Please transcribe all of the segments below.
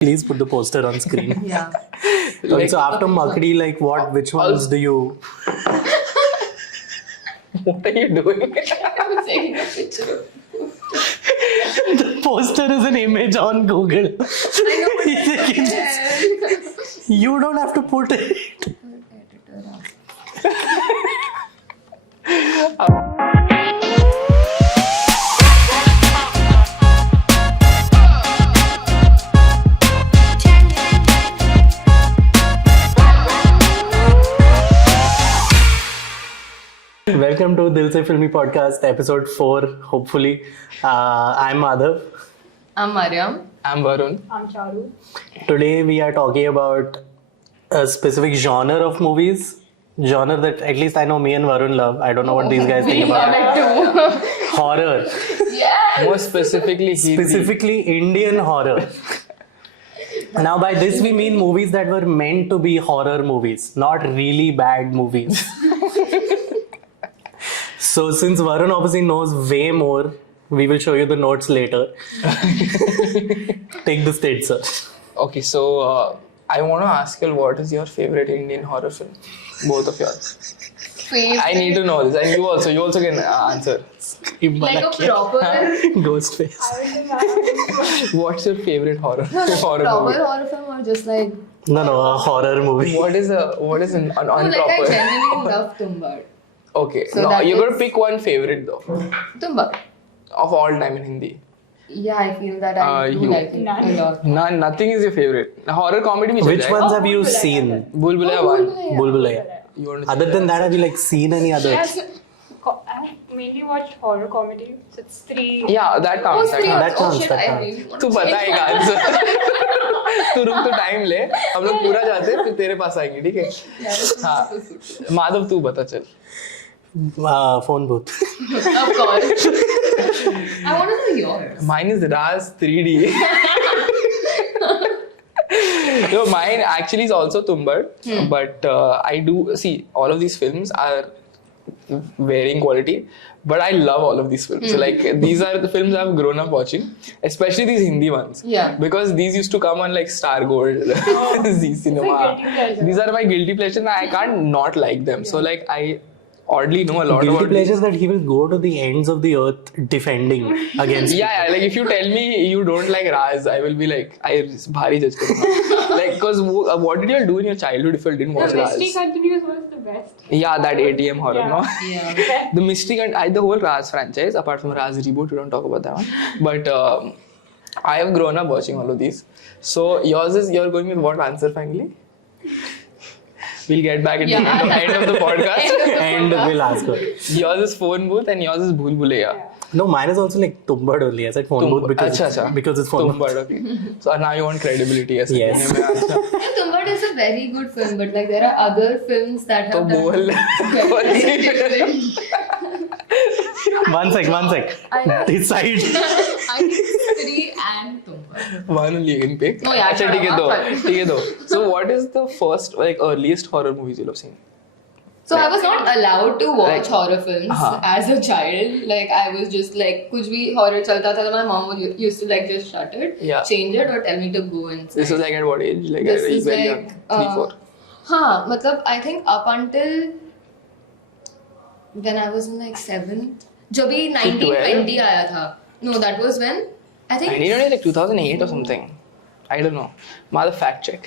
Please put the poster on screen. Yeah. So after Makdi, like which ones do you? What are you doing? I'm taking a picture. The poster is an image on Google. I know what You don't have to put it. Welcome to Dil Se Filmy podcast, episode 4, hopefully. I'm Madhav. I'm Mariam. I'm Varun. I'm Charu. Today we are talking about a specific genre of movies. Genre that at least I know me and Varun love. I don't know what these guys think about it. Horror. Yeah. More specifically, Specifically Indian horror. Now by this we mean movies that were meant to be horror movies, not really bad movies. So since Varun obviously knows way more, we will show you the notes later. Take the stage, sir. Okay, so I want to ask you, what is your favorite Indian horror film? Both of yours. I need to know this, and you also can answer. Like a proper Ghost face. What's your favorite horror proper movie? horror film or just like No, a horror movie. What is an no, unproper? like I genuinely love Tumbad. Okay, So no, that you're going to is- pick one favorite though Tumbad. of all time in Hindi. Yeah, I feel that I do you- like it None. a lot. Nothing is your favorite. Horror comedy bhi chal Which jayega. ones have you seen? Bhul Bhulaiya Oh, 1. Bhul Bhul Bhulaiya. You want to Other say than that? that, have you like seen any others? Yes. I mainly watch horror comedy. So it's 3. Yeah, that counts. That Three counts. That oh counts, shit, that I counts. really want तू to बताएगा answer तू रुक तो time ले हम लोग पूरा जाते हैं फिर तेरे पास आएंगे ठीक है हाँ माधव तू बता चल Phone booth. Of course. I want to know yours. mine is Raz 3D no mine actually is also Tumbad but I do see all of these films are varying quality but I love all of these films so like these are the films I've grown up watching especially these Hindi ones Yeah. because these used to come on like Star Gold Z Cinema guilty pleasure. these are my guilty pleasures and I can't not like them so like I oddly know a lot Guilty about pleasures that he will go to the ends of the earth defending against. yeah, like if you tell me you don't like Raz, I will be like, I bhari judge karunga. Like, cause what did you all do in your childhood if you didn't watch The Mystery Raz? Continues was the best. Yeah, that ATM horror, Yeah. no? Yeah. The Mystery, the whole Raz franchise, apart from Raz reboot, we don't talk about that one. But I have grown up watching all of these. So you're going with what answer finally? We'll get back at the end of the podcast. And we'll ask her. Yours is Phone Booth and yours is Bhul Bhulaiya. No, mine is also like Tumbad only. I said phone booth because it's phone booth. Tumbad, okay. So now you want credibility, yes? Yes. Tumbad is a very good film, but like there are other films that have तो बोल One sec. I know. Decide. I think Stree and Tumbad. one only you can pick. No, yeah, अच्छा sure, ठीक है I'll ठीक है दो. So what is the first like earliest horror movies you've seen? So I was not allowed to watch Like- horror films as a child. Like I was just like, कुछ भी horror चलता था, my mom used to like just shut it, Yeah. change it, or tell me to go inside. This is like at what age? Like This at is very like, young, 3-4. हाँ, मतलब I think up until when I was in like 7th, जब भी 1920 आया था. No, that was when I think. I need only like 2008 or something. I don't know. Mother fact check.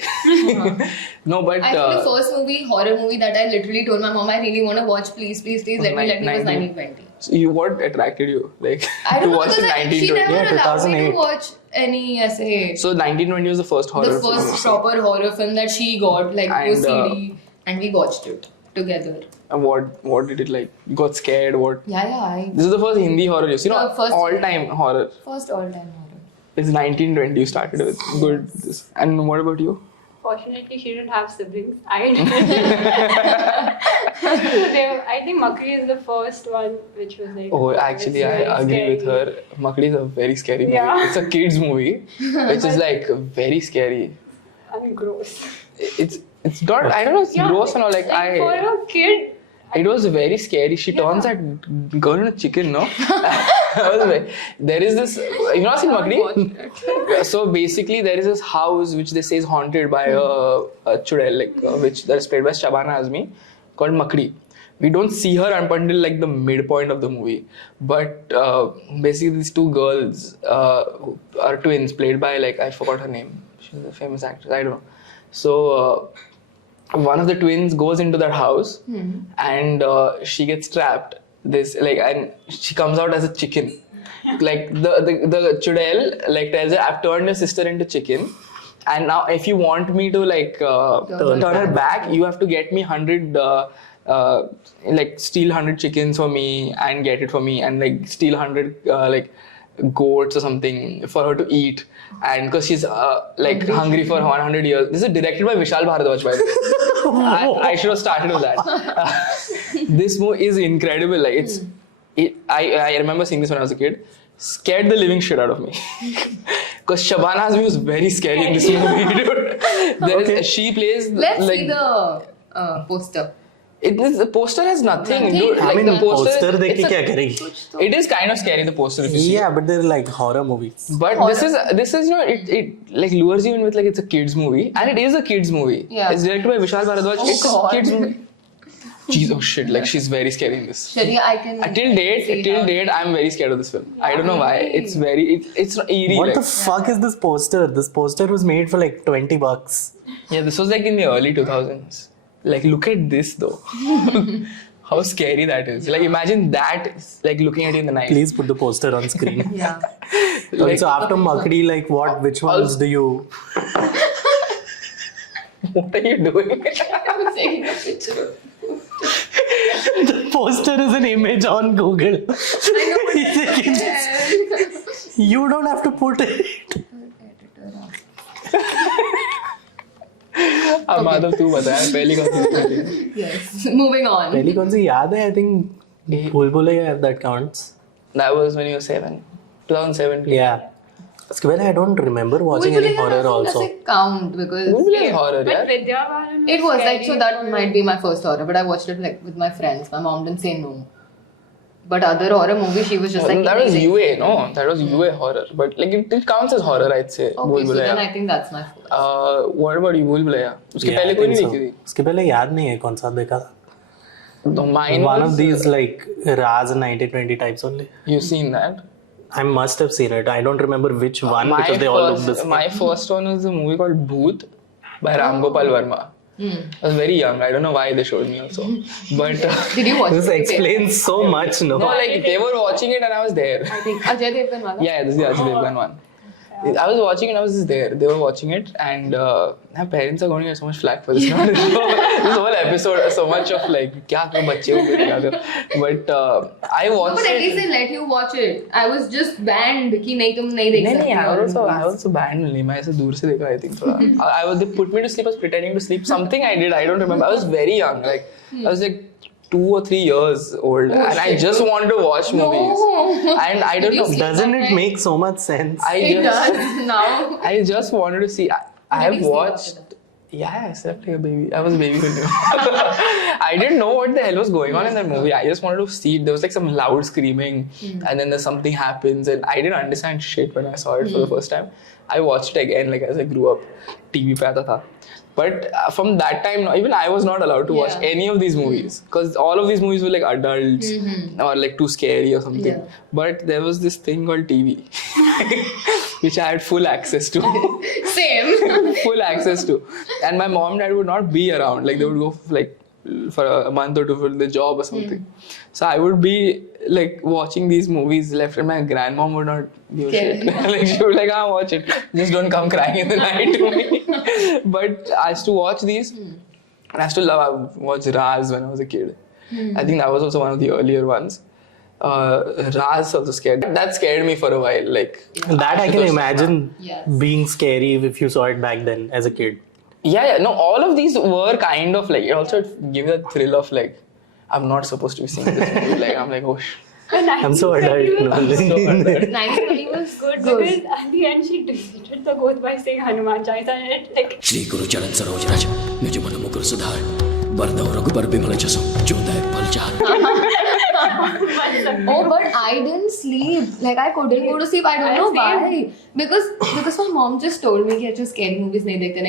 No, but I think the first horror movie that I literally told my mom I really want to watch, please, let me was 1920. so what attracted you like I to don't know watch the because she 1920? never Yeah, allowed me 2008. to watch any essay. So 1920 was the first horror The film. first proper horror film that she got, like And, through CD, and we watched it together. And what did it like? You got scared? What? Yeah, This is the first Hindi horror you see. You know, The first- all-time horror. first all-time horror. It's 1920 you started with. Good. And what about you? Fortunately, she didn't have siblings. I did. I think Makri is the first one, which was like. Oh, actually, I very agree scary. with her. Makdi is a very scary movie. Yeah. It's a kids movie, which is like very scary. And gross. It's not. I don't know. It's gross and all. Like I. For a kid, It was very scary. She turns that girl into a chicken, no? There is this. You've not seen Makdi? So basically, there is this house which they say is haunted by a chudel, which that is played by Shabana Azmi, called Makdi. We don't see her until like the midpoint of the movie. But basically, these two girls are twins, played by like I forgot her name. She's a famous actress. I don't know. So. One of the twins goes into that house and she gets trapped. And she comes out as a chicken. Like the chudel tells her, I've turned your sister into chicken, and now if you want me to turn her back, you have to get me 100 steal 100 chickens for me and get it for me, and steal 100 goats or something for her to eat, and because she's hungry for 100 years. This is directed by Vishal Bharadwaj, by the way. I should have started with that. This movie is incredible. I remember seeing this when I was a kid. Scared the living shit out of me. Because Shabana Azmi was very scary in this movie, dude. She plays. Let's see the poster. The poster has nothing. Dude. The poster देख के क्या करेगी? It is kind of scary, the poster. If you see. Yeah, but they're like horror movies. But horror. this is it lures you in with it's a kids movie, and it is a kids movie. Yeah. It's directed by Vishal Bharadwaj. It's a kids movie. Jeez, oh shit! She's very scary in this. Shari, I can. Till date, I'm very scared of this film. I don't know why. It's very. It's eerie. What the fuck is this poster? This poster was made for $20. Yeah, this was in the early 2000s. Look at this though. How scary that is. Imagine that looking at you in the night. Please put the poster on screen. Yeah. So after Makdi, which ones do you? What are you doing? I'm taking a picture. The poster is an image on Google. I know what You don't have to put it. अब माधव तू बता यार पहली कौन सी Yes. Moving on. पहली कौन सी याद है? I think भूल Bhulaiyaa, if that counts. That was when you were 7. 2007. Yeah. उसके पहले I don't remember watching any horror also. Does it count? Because Movie is horror, But yeah. Vidya Balan it was scary. so that might be my first horror, but I watched it with my friends. My mom didn't say no. But other horror movies, she was just That was UA, no? That was UA horror. But it counts as horror, I'd say. Okay, so then I think that's my first. What about you, Bhul Bhulaiya? उसके Yeah, पहले I कोई think नहीं so. देखी थी? उसके पहले याद नहीं है कौन सा देखा था. Mine One was, of these Raz and 1920 types only. You've seen that? I must have seen it. I don't remember which one because they all look the same. My first one was a movie called Bhoot by Ram Gopal Verma. I was very young. I don't know why they showed me also. But Did you watch This it? explains so much, no? no, they were watching it and I was there. I think Ajay Devgan wala? Yeah, this is the Ajay Devgan one. I was watching it, I was just there. They were watching it, and my parents are going to get so much flack for this. This whole episode, so much of क्या करो बच्चे हो क्या करो. But I watched No, but at it. least they let you watch it. I was just banned कि नहीं तुम नहीं देख सकते. I also banned only. मैं ऐसे दूर से देखा I think थोड़ा. They put me to sleep. I was pretending to sleep. Something I did. I don't remember. I was very young. I was 2 or 3 years old, and I just wanted to watch movies. And I don't know. Doesn't it make so much sense? It does now. I just wanted to see. I have watched. Yeah, I slept like a baby. I was a baby when I didn't know what the hell was going on in that movie. I just wanted to see it. There was some loud screaming, and then something happens, and I didn't understand shit when I saw it for the first time. I watched it again as I grew up. TV पे आता था. But from that time, even I was not allowed to watch any of these movies because all of these movies were adults or too scary or something. Yeah. But there was this thing called TV, which I had full access to. Same. Full access to, and my mom and dad would not be around. They would go for a month or two for the job or something. So I would be watching these movies left, and my grandmom would not give a shit. She would be "Ah, watch it. Just don't come crying in the night to me." But I used to watch these, and I used to love. I watched Raz when I was a kid. I think that was also one of the earlier ones. Raz also scared. That scared me for a while. That I can imagine Yes. being scary if you saw it back then as a kid. Yeah. No, all of these were kind of it also gave you the thrill of I'm not supposed to be seeing this movie. I'm oh shit. I'm so adult. No. So adult. 1920 was Good because at the end she defeated the ghost by saying Hanuman Chalisa and it Shri गुरु चरण सरोज रज निज मन मुकुर सुधार वरना रघुबर बिमल जसो जोता है पलचार. Oh, but I didn't sleep. Like I couldn't go to sleep. I don't know why. Because my mom just told me कि अच्छा scary movies नहीं देखते.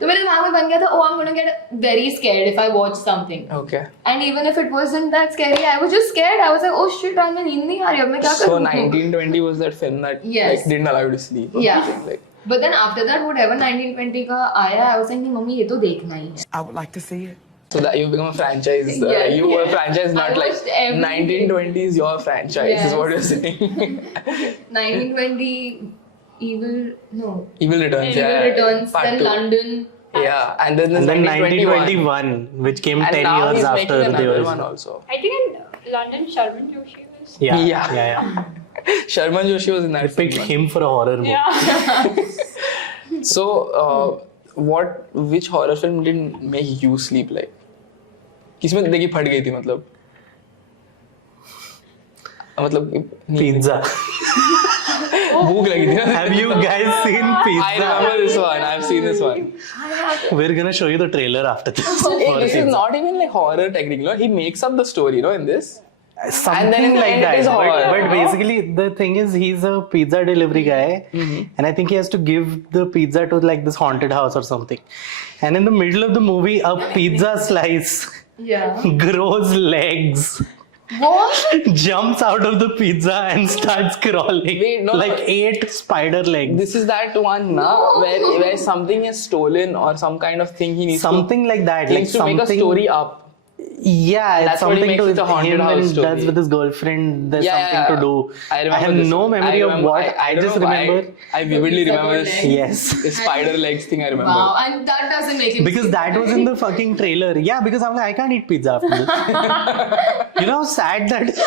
तो मेरे दिमाग में बन गया था, oh, I'm gonna get very scared if I watch something. Okay. And even if it wasn't that scary, I was just scared. I was like, oh shit, I'm नींद नहीं आ रही, अब मैं क्या So करूँ? 1920 was that film that Yes. like didn't allow you to sleep. Yeah. Like, But then after that, whatever 1920 का आया, I was like, नहीं मम्मी ये तो देखना ही है. I would like to see it. so that you become a franchise. Yeah. You were a franchise, not I like watched every- 1920s. Your franchise Yes. is what you're saying. 1920 Evil Returns. Evil Yeah. Returns, Part then 2. London. Yeah, and then there's And then 1921, 1921, which came and 10 now years he's after making the another original. one also. I think in London, Sharma Joshi was. Yeah. Sharma Joshi was in I that picked film. him for a horror movie. Yeah. So, which horror film didn't make you sleep like? किसमें देखी फट गई थी मतलब Pizza. भूख लगी थी ना. Have you guys seen I Pizza? remember this one. I've seen this one. We're gonna show you the trailer after this. Hey, for this is Pizza. not even like horror technically. No? He makes up the story, in this. Something And then in the like end it that. is horror, But no? basically, the thing is, he's a pizza delivery guy, and I think he has to give the pizza to like this haunted house or something. And in the middle of the movie, a pizza slice Yeah. grows legs, What? jumps out of the pizza, and starts crawling. Wait, no, like 8 spider legs. This is that one, where something is stolen or some kind of thing he needs Something like that. he Like needs to make a something. story up. Yeah, it's That's what he something makes to it a haunted him house and story. does with his girlfriend. There's Yeah, something to do. I remember have this no one. memory of what. I I don't just know why. remember. I vividly Pizza remember legs. Yes. the spider legs thing. I remember. Wow, and that doesn't make him Because that was in the fucking trailer. Yeah, because I'm like, I can't eat pizza after this. You know how sad that is?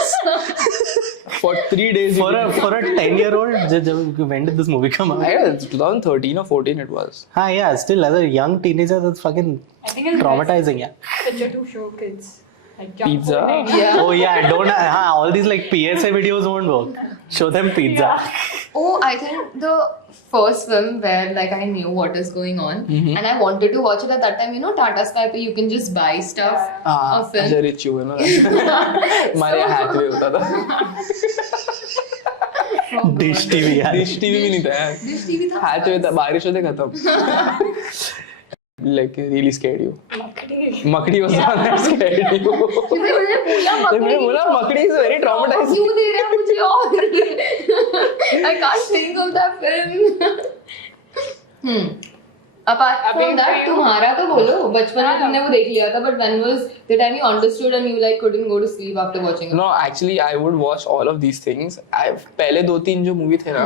For 3 days. For a 10-year-old, when did this movie come out? I guess 2013 or 14 it was. Yeah, still as a young teenager, that's fucking I think it's traumatizing. Yeah. picture to show kids. Like junk Pizza? food and- Yeah. Oh yeah, don't. All these like PSA videos won't work. Show them pizza. Oh, I think the first film where like I knew what is going on and I wanted to watch it at that time. You know, Tata Sky pe you can just buy stuff of film. As a rich you know. Mariam Hathaway होता था. Dish TV. यार. Dish TV भी नहीं था यार. Dish TV था. Hathaway था. बारिश होते खत्म. Like really scared you. Makdi was the one that scared you. मैंने बोला मैंने बोला Makdi is very traumatizing. क्यों दे रहे हैं मुझे और? I can't think of that film. Apart from that, तुम्हारा तो बोलो. बचपन में तुमने वो देख लिया था, but when was the time you understood and you like couldn't go to sleep after watching it? No, actually I would watch all of these things. पहले 2-3 जो मूवी थे ना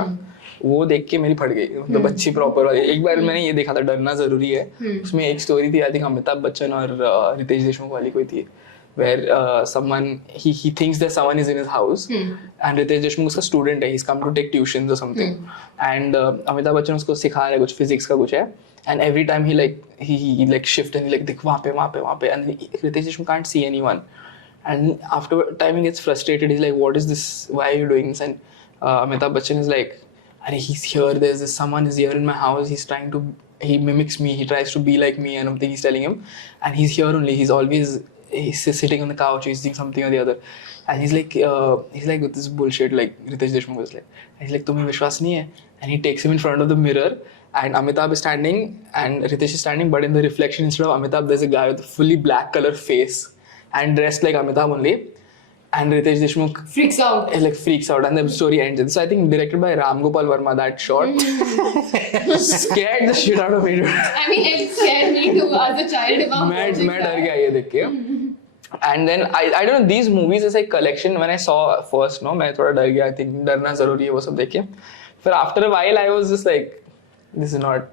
वो देख के मेरी फट गई मतलब अच्छी प्रॉपर वाली. एक बार मैंने ये देखा था डरना जरूरी है. उसमें एक स्टोरी थी आई थिंक अमिताभ बच्चन और रितेश देशमुख वाली कोई थी where someone he thinks that someone is in his house and Ritesh Deshmukh उसका student है, he's come to take tuitions or something and Amitabh Bachchan उसको सिखा रहा है कुछ physics का कुछ है and every time he like shift and he like देख वहाँ पे and Ritesh Deshmukh can't see anyone and after time he gets frustrated. He's like, what is this, why are you doing this? And Amitabh Bachchan is like, Arey, he's here, there's this someone is here in my house, he mimics me, he tries to be like me and something he's telling him and he's here only, he's sitting on the couch, he's doing something or the other and he's like this is bullshit. Like Ritesh Deshmukh was like, he's like तुम्हें विश्वास नहीं है and he takes him in front of the mirror and Amitabh is standing and Ritesh is standing but in the reflection instead of Amitabh there's a guy with a fully black color face and dressed like Amitabh only and Ritesh Deshmukh Freaks out. freaks out and the story ends. So I think directed by Ram Gopal Verma, that shot scared the shit out of me. I mean, it scared me too as a child. If I'm watching मैं डर that. गया ये देख के. And then I don't know, these movies is like collection. When I saw first, मैं थोड़ा डर गया. I think डरना जरूरी है वो सब देख के. But after a while I was just like, this is not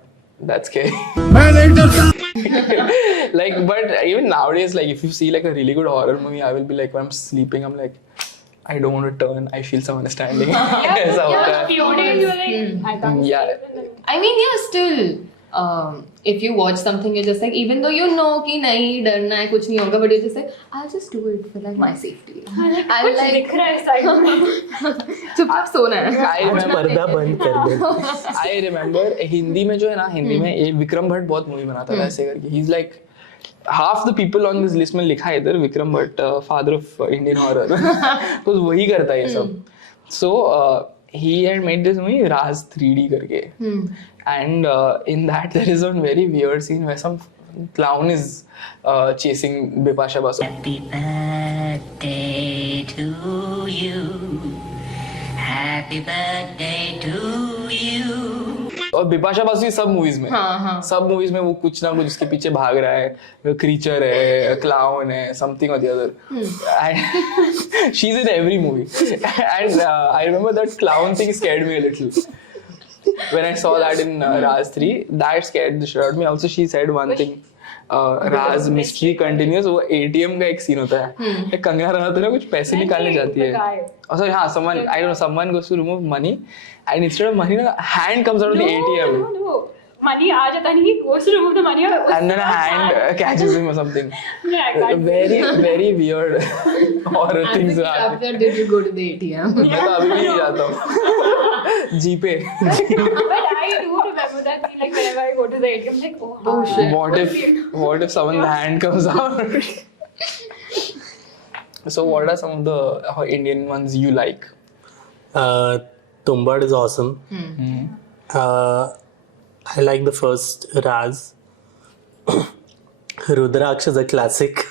that scary. Like, but even nowadays, like if you see like a really good horror movie, I will be like, when I'm sleeping, I'm like, I don't want to turn. I feel someone is standing. ऐसा होता A है. few days you were like, I can't Yeah. sleep. And then I mean, yeah, still. If you watch something, you're just like, even though you know कि नहीं डरना है कुछ नहीं होगा, but you're just like, I'll just do it for like my safety. I'll कुछ like दिख रहा है side में. चुपचाप सोना है. I remember. पर्दा बंद कर दे. I remember हिंदी में जो है ना, हिंदी में ये विक्रम भट्ट बहुत मूवी बनाता था ऐसे करके. He's like, half the people on this list में लिखा है इधर Vikram Bhatt father of Indian horror तो वही करता है ये सब. So he had made this movie Raz 3D करके, and in that there is one very weird scene where some clown is chasing Bipasha Basu. Happy birthday to you. Happy birthday to you. और बिपाशा बासु सब movies में, सब movies में वो कुछ ना कुछ उसके पीछे भाग रहा है, क्रीचर है, क्लाउन है, समथिंग और the other, and she is in every movie. And I remember that clown thing scared me a little when I saw that in Raz 3. That scared the shit out of me. Also she said one thing, Raz mystery continues. वो ATM का एक scene होता है, कंगना रनावत ना कुछ पैसे निकालने जाती है, और sorry हाँ, someone, I don't know, someone goes to remove money and instead of money ना hand comes out of the ATM. No. Money आ जाता नहीं, he goes to remove the money and then a hand catches him or something. Yeah, I can't. Very weird horror things are happening. After did you go to the ATM? मैं तो अभी भी नहीं जाता हूँ जी पे. But I do remember that scene, like whenever I go to the ATM, I'm like, oh shit. What if someone's hand comes out? So what are some of the Indian ones you like? Tumbad is awesome. I like the first Raz. Rudraksh is a classic.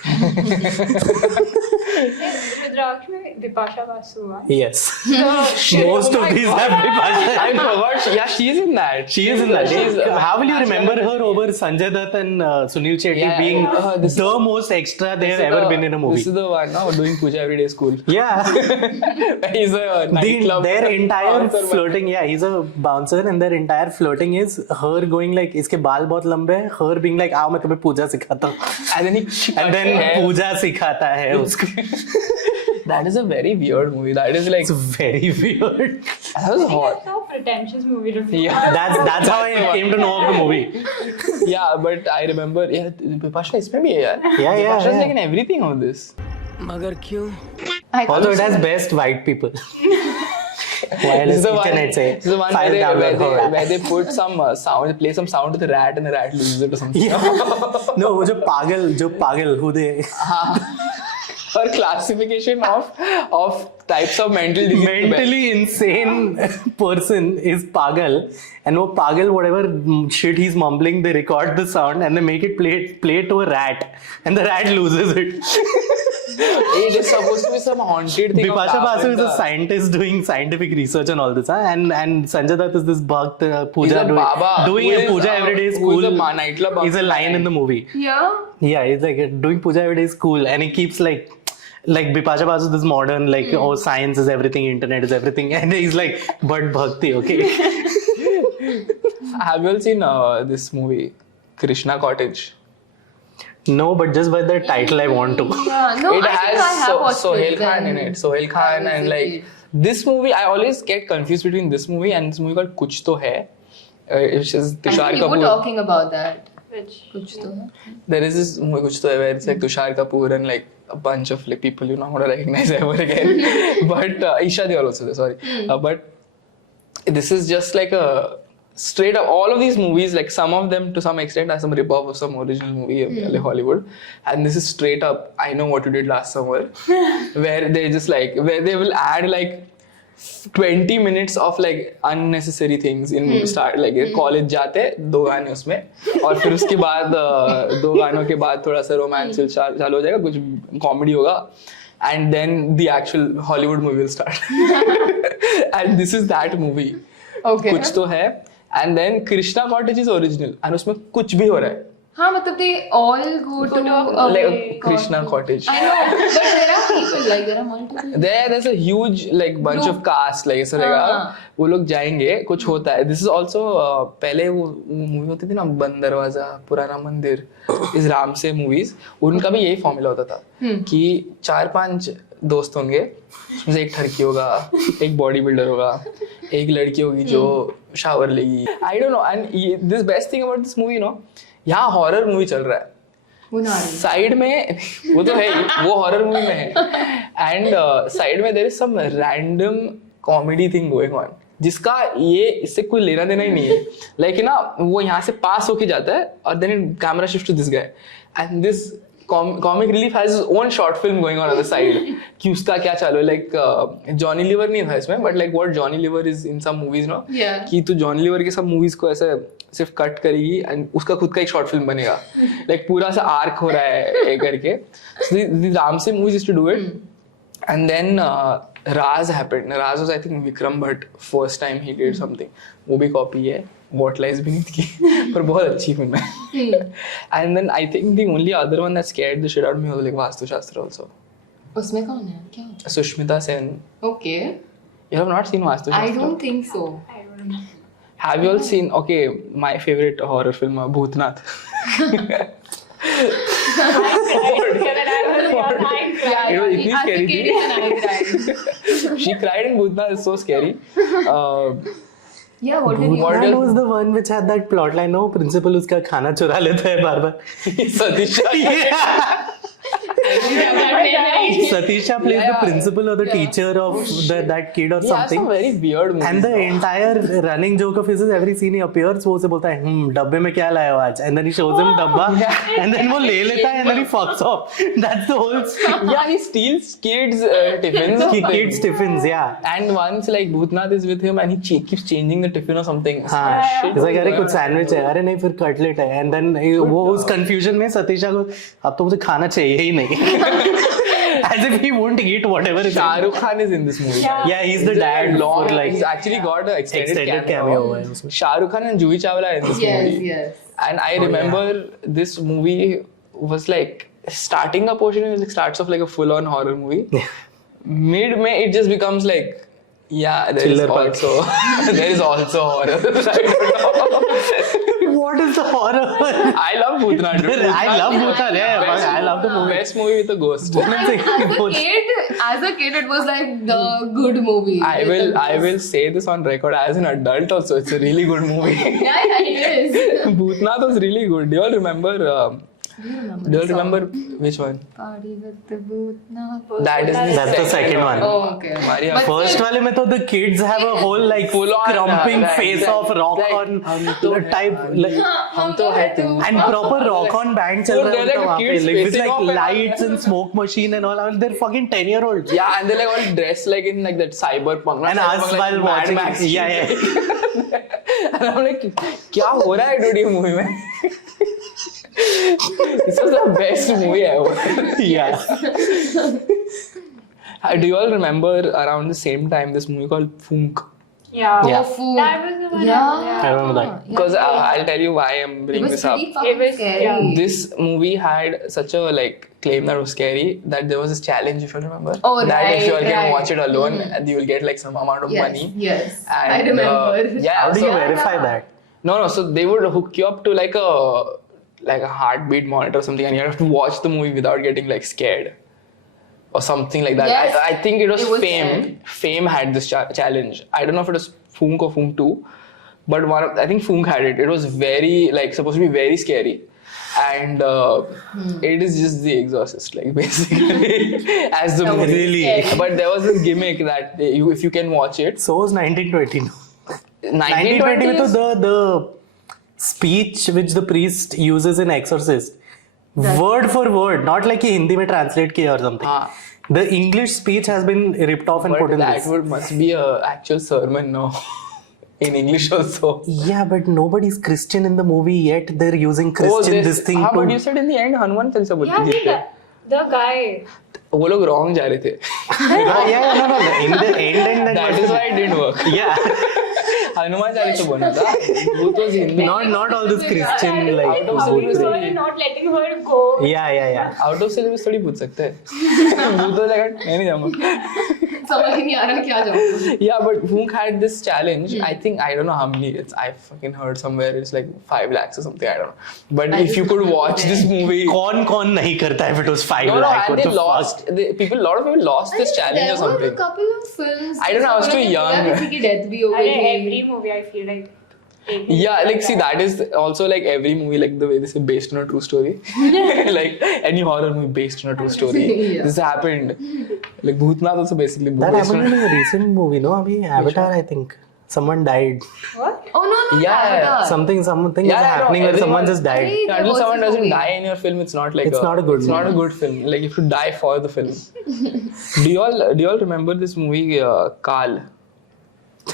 Rudraksh में Bipasha Basu हुआ. Yes. Most of these have Bipasha. I forgot. Yeah, she is in that. She is in that. How will you remember her over Sanjay Dutt and Sunil Shetty being the most extra they have ever been in a movie? This is the one now doing Puja Everyday School. Yeah. He's a nightclub. Their entire flirting, yeah, he's a bouncer, and their entire flirting is her going like, इसके बाल बहुत लंबे हैं, her being like, आओ मैं तुम्हें पूजा सिखाता हूँ, and then पूजा सिखाता है उसको. That is a very weird movie. That is like It's very weird. that was hot. It's so pretentious movie to be. Yeah, That's how I came to know of the movie. yeah, but I remember. Yeah, Bipasha इसमें भी है यार. Yeah. Bipasha is like in everything of this. मगर क्यों? Also, it has best white people. This is the one. This is the one where they put some sound, play some sound to the rat, and the rat loses it or something. Yeah. No, वो जो पागल who they Or classification of types of mental disease. mentally insane person is pagal, and वो pagal whatever shit he's mumbling, they record the sound and they make it play to a rat, and the rat loses it. It is supposed to be some haunted thing. Bipasha Basu is a scientist doing scientific research and all this, and Sanjay Dutt is this bhakt puja doing a puja every day is cool. Is a line in the movie. Yeah, he's like doing puja every day is cool, and he keeps like Bipasha Basu is this modern oh, science is everything, internet is everything, and he's like, but bhakti, okay. Have you all seen this movie Krishna Cottage? No, but just by the title I want to. Yeah, no, It I think I have watched Sohail it Khan in it. Sohail Khan and like this movie, I always get confused between this movie and this movie called Kuch To Hai, which is Tushar You were Kapoor. talking about that. Which Kuch to hai. There is this movie Kuch To Hai where it's like Tushar Kapoor and like a bunch of like people you're not gonna recognize ever again. But Ishani are also there, sorry. But this is just like a straight up, all of these movies, like some of them to some extent are some rip-off of some original movie of Hollywood, and this is straight up I Know What You Did Last Summer, where they just like, where they will add like 20 minutes of like unnecessary things in start, like college जाते 2 गाने उसमें, और फिर उसके बाद 2 गानों के बाद थोड़ा सा रोमांस चालू हो जाएगा, कुछ कॉमेडी होगा, and then the actual Hollywood movie will start. And this is that movie. Okay. कुछ तो है, and then Krishna Cottage is original, and उसमें कुछ भी हो रहा है. हाँ, मतलब they all go to Like Krishna Cottage. I know, but there are people, like there are multiple. There's a huge like bunch of cast, like ऐसा रहेगा, वो लोग जाएंगे, कुछ होता है. This is also पहले वो मूवी होती थी ना, बंद दरवाजा, पुराना मंदिर, इस राम से मूवीज, उनका भी यही फॉर्मूला होता था कि 4-5 दोस्त होंगे, उसमें से एक ठरकी होगा, एक बॉडी बिल्डर होगा, एक लड़की होगी जो शावर लेगी. I don't know, and this best thing about this movie, you know, यहाँ हॉरर मूवी चल रहा है, साइड में वो तो है ही, वो हॉरर मूवी में है, एंड साइड में there is some random comedy thing going on. जिसका ये इससे कोई लेना देना ही नहीं है. Like ना वो यहाँ से पास होके जाता है और then camera shifts to this guy and this comic relief has his own short film going on the side कि उसका क्या चालू है. Like जॉनी लीवर नहीं था इसमें but like what Johnny Lever is in some movies no कि तू जॉनी लीवर के सब movies को ऐसे सिर्फ कट करेगी and उसका खुद का एक short film बनेगा. Like पूरा सा arc हो रहा है ये करके. So the Ramsey movies used to do it and then Raz happened. Raz was I think Vikram Bhatt first time he did something. वो भी copy है. What Lies Beneath की पर बहुत अच्छी फिल्म है. And then I think the only other one that scared the shit out of me was like Vastu Shastra also. उसमें कौन है क्या? Sushmita Sen. Okay. You have not seen Vastu Shastra? I don't think so. I don't know. Have you all seen? Okay, my favorite horror film, Bhootnath. It was इतनी scary थी. She cried in Bhootnath. It's so scary. Yeah, what did you? That was the one which had that plot line. No, principal उसका खाना चुरा लेता है बार बार. Satisha plays the principal or the teacher of that kid or something. Some very weird movies. And the entire running joke of his is every scene he appears, वो उसे बोलता है डब्बे में क्या लाया हो आज, and then he shows him डब्बा, and then वो ले लेता है, and then he fucks off. That's the whole story. Yeah, he steals kids' tiffins. Kids' tiffins, yeah. And once like Bhootnath is with him and he keeps changing the tiffin or something. हाँ, it's like अरे कुछ sandwich है, अरे नहीं फिर cutlet है, and then वो उस confusion में सतीशा को अब तो मुझे खाना चाहिए ही नहीं. As if he won't eat whatever it is. Shah Rukh Khan is in this movie. Yeah, he's the dad. Long, like, he's actually got an extended cameo. Shah Rukh Khan and Juhi Chawla in this movie. Yes. And I remember this movie was like starting a portion, it like starts off like a full-on horror movie. Mid-May it just becomes like, yeah, there is also horror. What is the horror? I love Bhootnath. I love Bhootnath. Yeah, I love the movie. Best movie with a ghost. As a kid, it was like the good movie. I will say this on record as an adult also. It's a really good movie. Yeah, it is. Bhootnath was really good. Do you all remember? Do you all remember which one? Party with the Bhootnath. That's the second one. Oh, okay. Mariam. First wale mein to the kids have a whole like Full-on, crumping right, face right, of rock right. on type like हम तो है तू. and proper rock on band chal raha they're hai like kids like with facing like off and lights and smoke machine and all. I mean, they're fucking 10-year-olds. Yeah, and they're like all dressed like in like that cyberpunk. And us while watching, yeah. And I'm like, क्या हो रहा है dude ये movie में? This was the best movie ever. Yeah. Do you all remember around the same time this movie called Funk? Yeah. Yeah. Food. That was the one. I remember that. Because I'll tell you why I'm bringing this up. It was scary. This movie had such a like claim that was scary that there was this challenge, if you remember. Oh, that if you all can right. watch it alone, and you will get like some amount of money. Yes. And, I remember. Yeah. How do so, you verify that? No. So they would hook you up to like a heartbeat monitor or something, and you have to watch the movie without getting like scared or something like that. Yes. I think it was Fame. Sad. Fame had this challenge. I don't know if it was Funk or Funk 2, but I think Funk had it. It was very like supposed to be very scary. And it is just The Exorcist, like basically, as the movie. Really? But there was this gimmick that if you can watch it. So was 1920. 1920 with the speech which the priest uses in Exorcist, word for word, not like कि हिंदी में translate किया or something. The English speech has been ripped off and But put in that this. must be a actual sermon, no? In English also. Yeah, but nobody's Christian in the movie yet. They're using Christian this thing हाँ, to. but you said in the end Hanuman Chalisa बोलती Yeah, थी. the guy. वो लोग wrong जा रहे थे. No. In the end, That is why it didn't work. Yeah. Hanuman Chalisa बोलना था. वो तो Hindi. Not all this Christian like. Out of How syllabus. you were not letting her go. Yeah. Out of syllabus थोड़ी पूछ सकते हैं. वो तो लगा मैं नहीं जाऊँगा. समझ नहीं आ रहा क्या जाऊँ. Yeah, but Funk had this challenge. I don't know how many. I fucking heard somewhere it's like 5 lakhs or something. I don't know. But if you could watch this movie. कौन नहीं करता if it was 5 No, lakh? and they lost. A lot of people lost this challenge or There were a something. couple of films. I don't know, I was too young. किसी की death भी हो गई थी. Every movie I feel like. Yeah, like see that is also like every movie, like the way they say based on a true story. Like any horror movie based on a true story. Yeah. This happened. Like Bhootnath also basically That based happened on. in a recent movie, no? Abhi Avatar, I think. Someone died. What? Oh no, Yeah, Avatar. Something is Yeah, happening where everyone- someone just died. Hey, there Until was someone this doesn't movie. die in your film, it's not like It's not a good It's not a movie. good film. Like if you die for the film. do you all remember this movie Kal?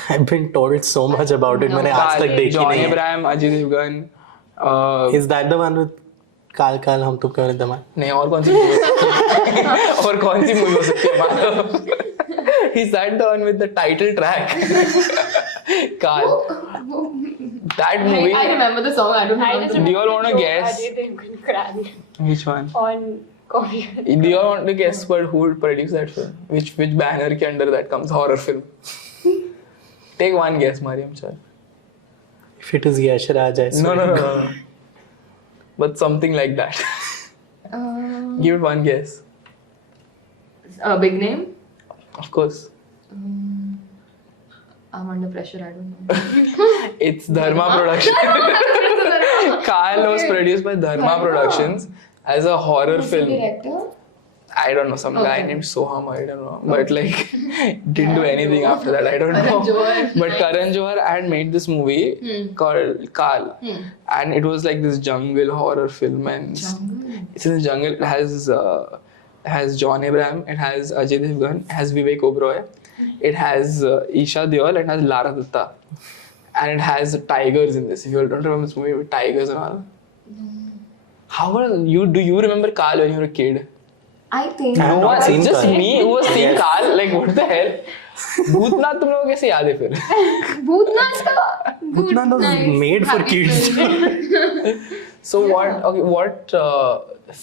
I've been told so much about it. मैंने आज तक देखी John नहीं है. Abraham, Ajay Devgan. Is that the one with काल काल हम तो कर दमा? नहीं और कौन सी movie हो सकती है? और कौन सी movie हो सकती है मानो? Is that the one with the title track? Kal. That movie. I remember the song. I don't I remember. just the Do you all remember wanna the joke guess? Ajay Devgan cracked Which one? on Coffee. Do you all want to guess but who would produce that film? Which banner ke under that comes horror film? Take one guess, Mariam. Chal. If it is Yash Raj, I swear. No. But something like that. Give it one guess. A big name. Of course. I'm under pressure. I don't know. It's Dharma Production. Kyle was produced by Dharma Productions as a horror Who's the film. director? I don't know, some guy Okay. named Soham, I don't know. But like, didn't do anything after that, I don't know. Johar. But Karan Johar had made this movie called Kal. And it was like this jungle horror film. And it's in the jungle. It has John Abraham, it has Ajay Devgan, it has Vivek Oberoi, it has Isha Deol, it has Lara Dutta. And it has tigers in this. If you don't remember this movie with tigers and all. How are you? Do you remember Kal when you were a kid? I think. I have No not one, seen it's just Kal. me who was seeing Kal. Like, what the hell? Bhootnath तुम लोगों को कैसे याद है फिर? Bhootnath. Bhootnath was made for kids. So what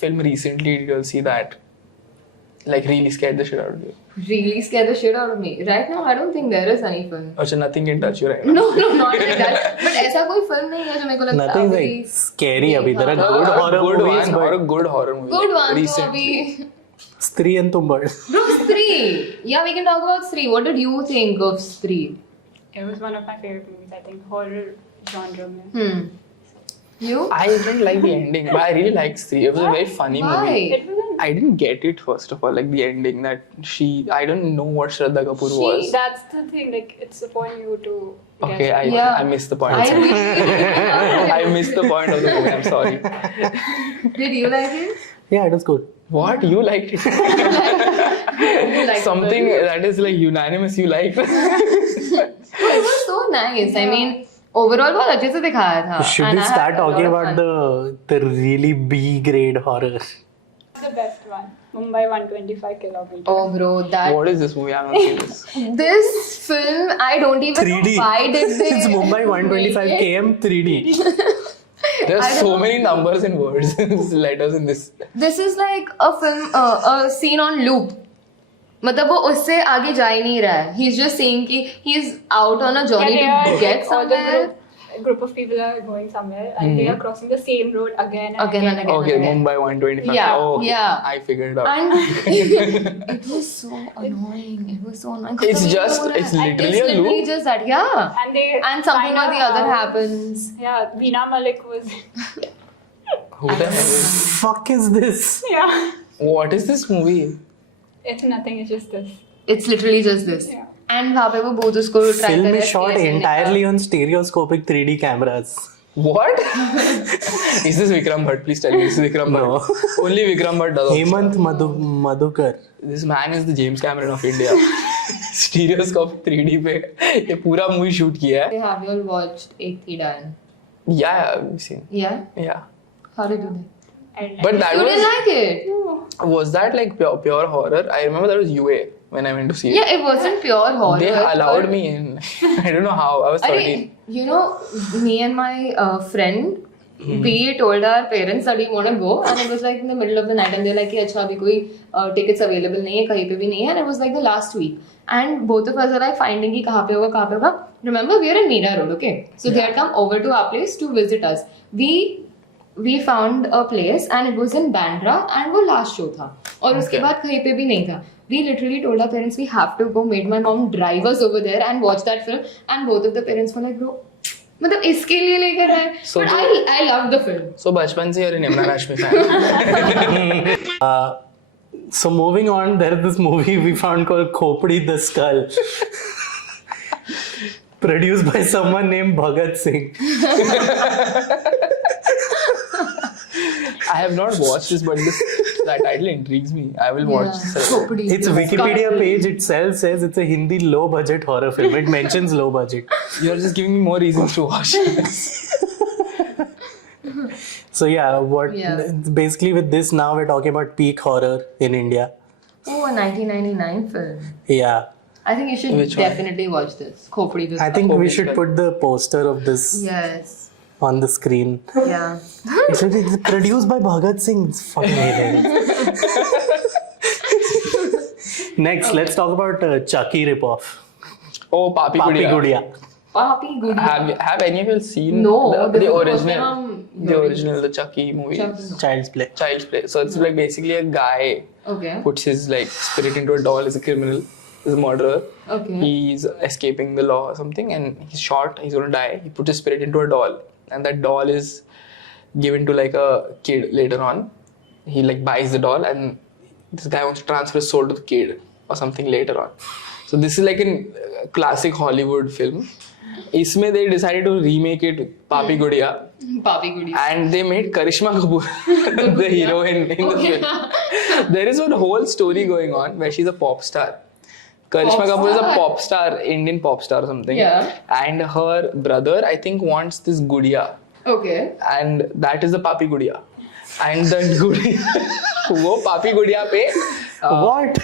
film recently did you all see that like really scared the shit out of you? Really scared the shit out of me. Right now, I don't think there is any film. Achha, nothing can touch you right now. No, not like that. But ऐसा कोई film नहीं है जो मेरे को लगता है Nothing अभी like scary abhi. There are हाँ. good horror good movies, one or a but good horror movie. good one तो recently. अभी. Stree and Tumbad. Bro, Stree. Yeah, we can talk about Stree. What did you think of Stree? It was one of my favorite movies, I think, horror genre. Mein. You? I didn't like the ending, but I really liked Stree. It was a very funny movie. Why? It was I didn't get it first of all, like the ending that I don't know what Shraddha Kapoor was. That's the thing, like, it's upon you to Okay, guess. I missed the point. I really I missed the point of the movie. I'm sorry. Did you like it? Yeah, it was good. What? You liked it? You liked Something it? that is like unanimous you liked. It was so nice. I mean, overall बहुत अच्छे से दिखाया था. Should And we I start had a lot talking of about fun. the really B grade horror? The best one, Mumbai 125 kilometers. Oh, bro, that What is this movie? I haven't seen this. this film, I don't even 3D. know why did they. It's Mumbai 125 make it. km 3D. There I are don't so know. many numbers and words, letters in this. This is like a film, a scene on loop. मतलब वो उससे आगे जा ही नहीं रहा है. He's just saying कि he's out on a journey to get all the somewhere. group of people are going somewhere and they are crossing the same road again and Again and again. Okay, Mumbai 125. Yeah, Oh, yeah. I figured it out. And it was so annoying. It was so annoying. It's literally a loop? It's just that, yeah. And something or the other happens. Yeah, Veena Malik was. Who the hell is? Fuck is this? Yeah. What is this movie? It's nothing, it's just this. It's literally just this. Yeah. And वहाँ पे वो भूत उसको try Film कर रहा is है shot face करने का. entirely on stereoscopic 3D cameras. What? Is this Vikram Bhatt? Please tell me this is Vikram Bhatt. No. Only Vikram Bhatt does all this Hemant stuff. Madhukar. This man is the James Cameron of India. Stereoscope 3D पे ये पूरा movie shoot किया है. Have you all watched Ek Thi Dan? Yeah, I've seen. Yeah? Yeah. How did you like? And But that You didn't was like it? was that like pure horror? I remember that was UA when I went to see it. Yeah, it wasn't pure horror. They allowed but- me in. I don't know how. I was 13. Arey, you know, me and my friend, we told our parents that we want to go, and it was like in the middle of the night, and they're like, "अच्छा अभी कोई tickets available नहीं है, कहीं पे भी नहीं है," and it was like the last week, and both of us are like finding कि कहाँ पे होगा. Remember, we are in Meera Road, okay? So they had come over to our place to visit us. We found a place, and it was in Bandra, and वो last show था, और उसके बाद कहीं पे भी नहीं था. We literally told our parents we have to go. Made my mom drive us over there and watch that film. And both of the parents were like, bro, मतलब इसके लिए लेकर आए. So But I loved the film. So बचपन से you're an Imran Hashmi fan. So moving on, there is this movie we found called Khopdi the Skull. Produced by someone named Bhagat Singh. I have not watched this, but that title intrigues me. I will watch this. Its Wikipedia page itself says it's a Hindi low budget horror film. It mentions low budget. You're just giving me more reasons to watch this. So basically with this now we're talking about peak horror in India. Oh, a 1999 film. Yeah. I think you should definitely watch this. Khopdi this. I think we should put the poster of this Yes. on the screen. Yeah. It's produced by Bhagat Singh. It's fucking hilarious. Next, let's talk about Chucky ripoff. Oh, Papi Gudiya. Papi Gudiya. Have any of you seen the original? The original, the Chucky movie. Child's Play. Child's Play. So it's like basically a guy puts his like spirit into a doll as a criminal, as a murderer. Okay. He's escaping the law or something, and he's shot. He's gonna die. He puts his spirit into a doll, and that doll is given to like a kid later on. He like buys the doll, and this guy wants to transfer his soul to the kid or something later on. So this is like a classic Hollywood film. Isme they decided to remake it Papi Gudiya. Papi Gudiya. And they made Karishma Kapoor the heroine in the film. There is one whole story going on where she's a pop star. Karishma Kapoor is a pop star, Indian pop star or something. Yeah. And her brother, I think, wants this Gudiya. Okay. And that is the Papi Gudiya. And the Gudiya, wo Papi Gudiya pe. What?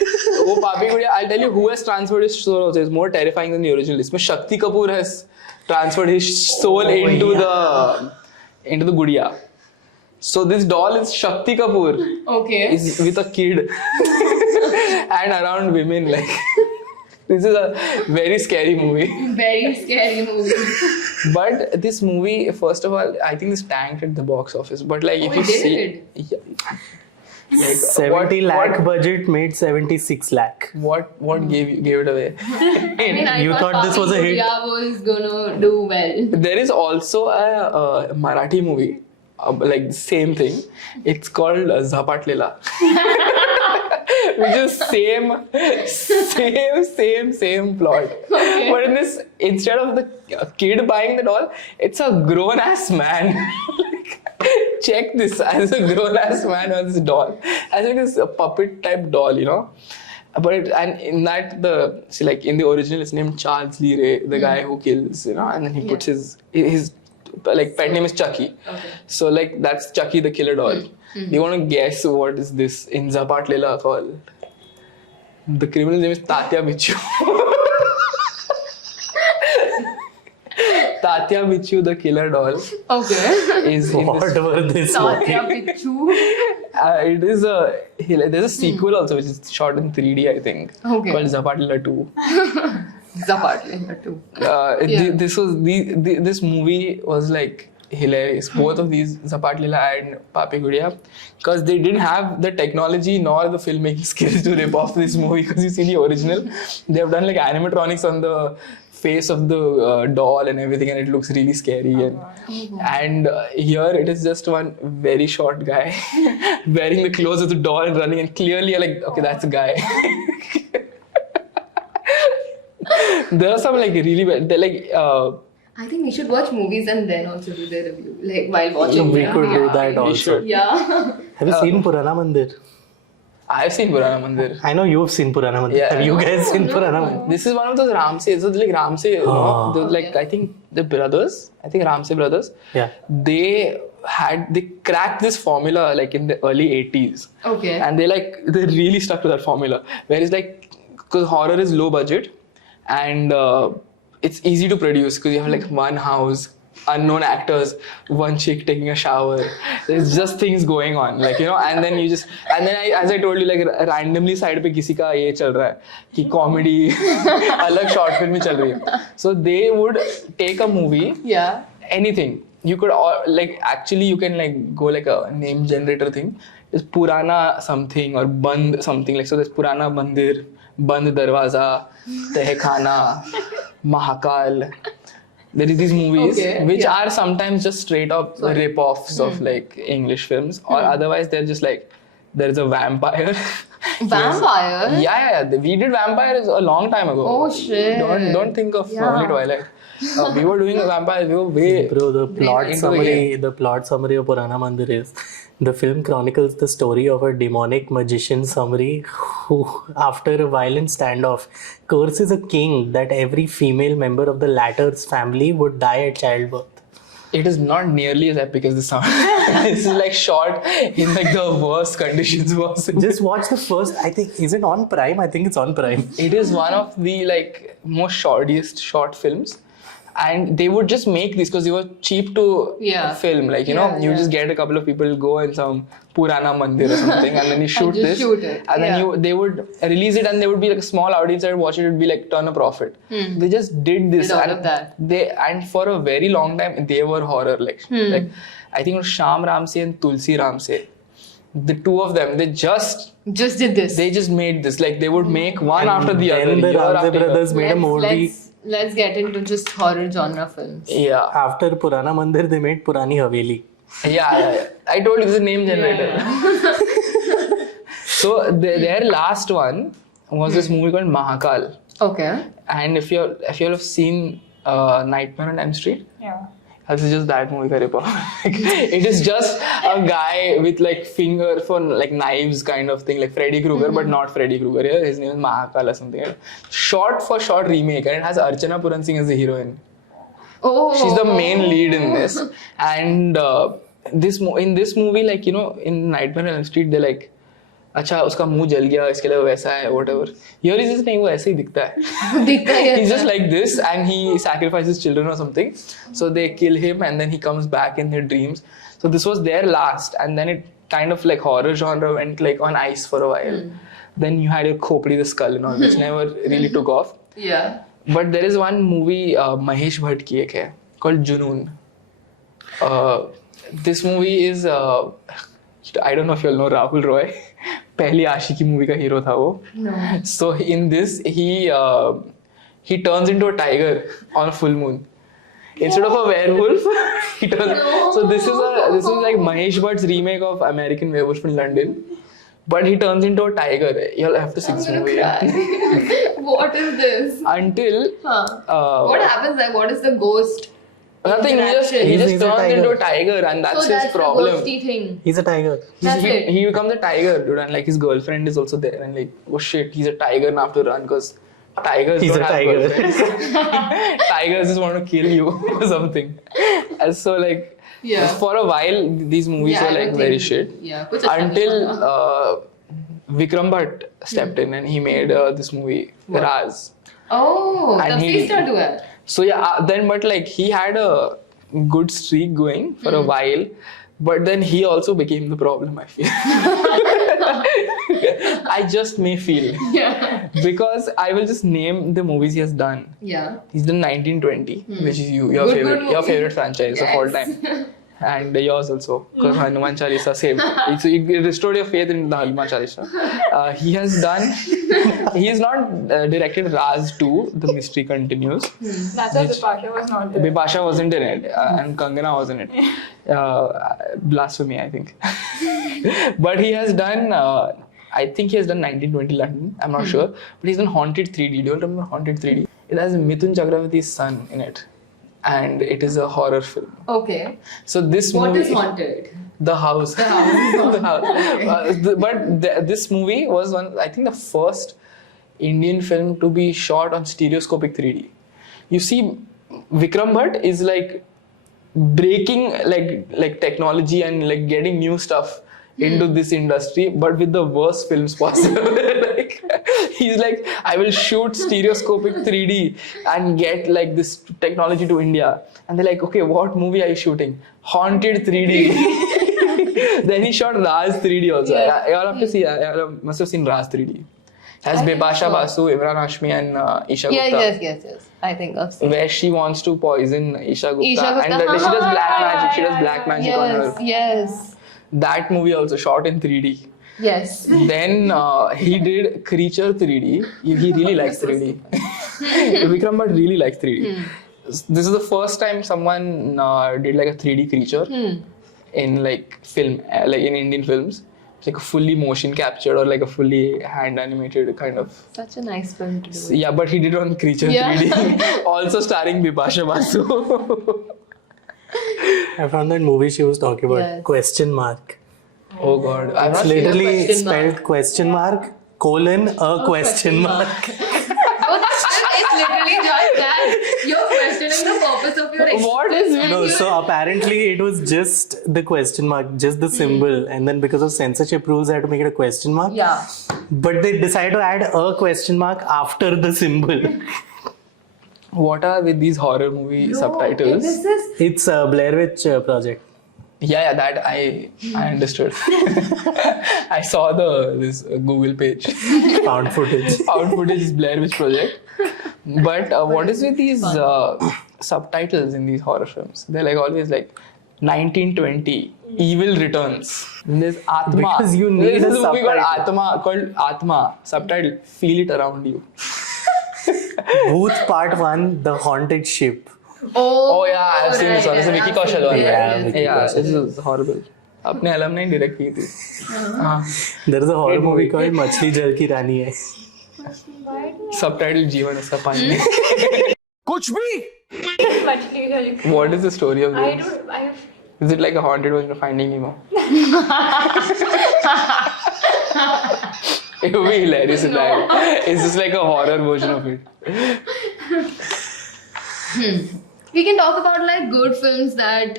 वो Papi Gudiya, I'll tell you who has transferred his soul also. It's more terrifying than the original. इसमें Shakti Kapoor has transferred his soul into the Gudiya. So this doll is Shakti Kapoor. Okay. Is with a kid and around women like. This is a very scary movie. Very scary movie. But this movie, first of all, I think this tanked at the box office. But like if you see, like 70 lakh budget made 76 lakh. What gave it away? I mean, I You thought this was a hit? Gudiya was gonna do well. There is also a Marathi movie, like same thing. It's called Zapatlela. Which is same plot. Okay. But in this, instead of the kid buying the doll, it's a grown ass man. Check this, as a grown ass man on this doll. I think it's a puppet type doll, you know. But and in that like in the original, it's named Charles Lee Ray, the guy who kills, you know, and then he puts his like pet name is Chucky. Okay. So like that's Chucky the killer doll. You want to guess what is this in Zapatlela called? The criminal's name is Tatya Bichu. Tatya Bichu, the killer doll. Okay. Is in What were this? Tatya Bichu. It is there's a sequel also which is shot in 3D, I think. Okay. Called Zapatlela 2. Zapatlela 2. This movie was like hilarious. Both of these, Zapatlela and Papi Gudiya, because they didn't have the technology nor the filmmaking skills to rip off this movie. Because you see the original, they have done like animatronics on the face of the doll and everything, and it looks really scary. And here it is just one very short guy wearing the clothes of the doll and running, and clearly you're like, okay, that's a guy. There are some like really bad, they're like. I think we should watch movies and then also do the review, like while watching. We could do that also. Should. Yeah. Have you seen Purana Mandir? I've seen Purana Mandir. I know you've seen Purana Mandir. Yeah. Have you guys seen Purana Mandir? This is one of those Ramsey. So like Ramsey, you know, like I think the brothers. I think Ramsey brothers. Yeah. They cracked this formula like in the early 80s. Okay. And they really stuck to that formula. Whereas like, because horror is low budget and it's easy to produce because you have like one house, unknown actors, one chick taking a shower. There's just things going on, like, you know, and then as I told you, like randomly side pe kisi ka ye chal raha hai ki comedy alag short film mein chal rahi hai. So they would take a movie, anything. You could like actually you can like go like a name generator thing. It's Purana something or Band something, like, so there's Purana Mandir, Band Darwaza, Tehkhana, Mahakal. There is these movies which are sometimes just straight up rip-offs of like English films, or otherwise they're just like, there's a vampire. Vampire? Yeah. We did vampires a long time ago. Oh shit. Don't think of only Twilight. We were doing vampires. We were way. Bro, the plot into summary, the plot summary of Purana Mandir is the film chronicles the story of a demonic magician summary who, after a violent standoff, curses a king that every female member of the latter's family would die at childbirth. It is not nearly as epic as the sound. This is like shot in like the worst conditions possible. Just watch the first. I think, is it on Prime? I think it's on Prime. It is one of the like most short films, and they would just make this because they were cheap to film. Like you just get a couple of people go in some Purana Mandir or something, and then you shoot this, and then they would release it, and there would be like a small audience that would watch it. It would be like ton of profit. They just did this, all of that. And for a very long time they were horror. Like I think it was Sham Ramse and Tulsi Ramse. The two of them, they just did this. They just made this. Like they would make one after the other. Then the Ramse brothers made a movie. Let's get into just horror genre films. Yeah. After Purana Mandir, they made Purani Haveli. Yeah. I told you this is a name generator. So their last one was this movie called Mahakal. Okay. And if you have seen Nightmare on Elm Street, this is just that movie ka rip-off. It is just a guy with like finger for like knives kind of thing, like Freddy Krueger, but not Freddy Krueger. Yeah? His name is Mahakal or something. Short for short remake, and it has Archana Puran Singh as the heroine. Oh. She's the main lead in this, and in this movie, like in Nightmare on Elm Street, they're like, अच्छा उसका मुंह जल गया इसके लिए वैसा है whatever. Here is just नहीं, वो ऐसे ही दिखता है. He's just like this and he sacrifices children or something. So they kill him and then he comes back in their dreams. So this was their last, and then it kind of like horror genre went like on ice for a while. Then you had your Khopri the Skull and all, which never really took off. Yeah. But there is one movie Mahesh Bhatt की एक है called Junoon. This movie is I don't know if you all know Rahul Roy. पहली आशिकी movie का hero था वो. So in this he turns into a tiger on a full moon. Instead of a werewolf, he turns. So this is like Mahesh Bhatt's remake of American Werewolf in London, but he turns into a tiger. You'll have to see this movie. What is this? Until what happens there? What is the ghost? Nothing. He just turns into a tiger, and that's his problem. The ghosty thing. He's a tiger. He becomes a tiger, dude, and like his girlfriend is also there, and like, oh shit, he's a tiger and I have to run because tigers don't have girlfriends. Tigers just want to kill you or something. And so like, for a while these movies were like very shit. Yeah. Until Vikram Bhatt stepped in and he made this movie Raz. Oh, and he started doing. So then but like he had a good streak going for a while, but then he also became the problem, I feel. I just may feel. Yeah. Because I will just name the movies he has done. Yeah. He's done 1920, which is your favorite franchise of all time. And yours also, because Hanuman Chalisa saved. It restored your faith in the Hanuman Chalisa. He has not directed Raz 2, The Mystery Continues. That's why Bipasha was not there. Bipasha wasn't in it, and Kangana was in it. Blasphemy, I think. But he has done, I think he has done 1920 London, I'm not sure. But he's done Haunted 3D. Do you remember Haunted 3D? It has Mithun Chakravarti's son in it. And it is a horror film. Okay. So this movie... What is Haunted? The House. The House. The House. Okay. This movie was I think the first Indian film to be shot on stereoscopic 3D. You see, Vikram Bhatt is like breaking like technology and like getting new stuff into this industry, but with the worst films possible. Like, he's like, I will shoot stereoscopic 3D and get like this technology to India. And they're like, okay, what movie are you shooting? Haunted 3D. Then he shot Raz 3D also. Yeah. You all have to see. You must have seen Raz 3D. Has Bipasha Basu, Imran Hashmi and Isha Gupta. Yes. I think I've seen. Where she wants to poison Isha Gupta. And she does black magic. She does black magic on her. Yes. That movie also shot in 3D. Yes. Then he did Creature 3D. He really likes 3D. Vikram Bhatt really likes 3D. This is the first time someone did like a 3D creature in like film, like in Indian films. like a fully motion captured or like a fully hand animated kind of. Such a nice film to do. Yeah, but he did it on Creature Yeah. 3D, also starring Bipasha Basu. I found that movie she was talking about. Yes. Question mark. Oh God, I've It's not seen it. literally Question mark. spelled question mark colon a question mark. Oh, this film is literally just that. You're questioning the purpose of your existence. What is it? No, so apparently it was just the question mark, just the symbol, and then because of censorship rules, they had to make it a question mark. Yeah. But they decided to add a question mark after the symbol. What are with these horror movie subtitles? This is It's a Blair Witch Project. Yeah, that I understood. I saw this Google page. Found footage. Found footage is Blair Witch Project. But what is with these subtitles in these horror films? They're like always like 1920 Evil Returns. There's Atma. Because you need There's a a movie subtitle. called Atma. Subtitle: Feel it around you. Booth Part 1, The Haunted Ship. Oh yeah, I've seen this one. This is a Vicky I've seen Kaushal one. it. Yeah, Vicky Yeah, Kaushal. this is horrible. अपने alumni direct की थी. There is a horror Great movie movie. called Machli Jal Ki Rani hai. Subtitle जीवन इसका पानी. कुछ भी What is the story of I this? don't. I have. Is it like a haunted version of Finding Nemo? It would be hilarious if that. It's just like a horror version of it. we can talk about like good films that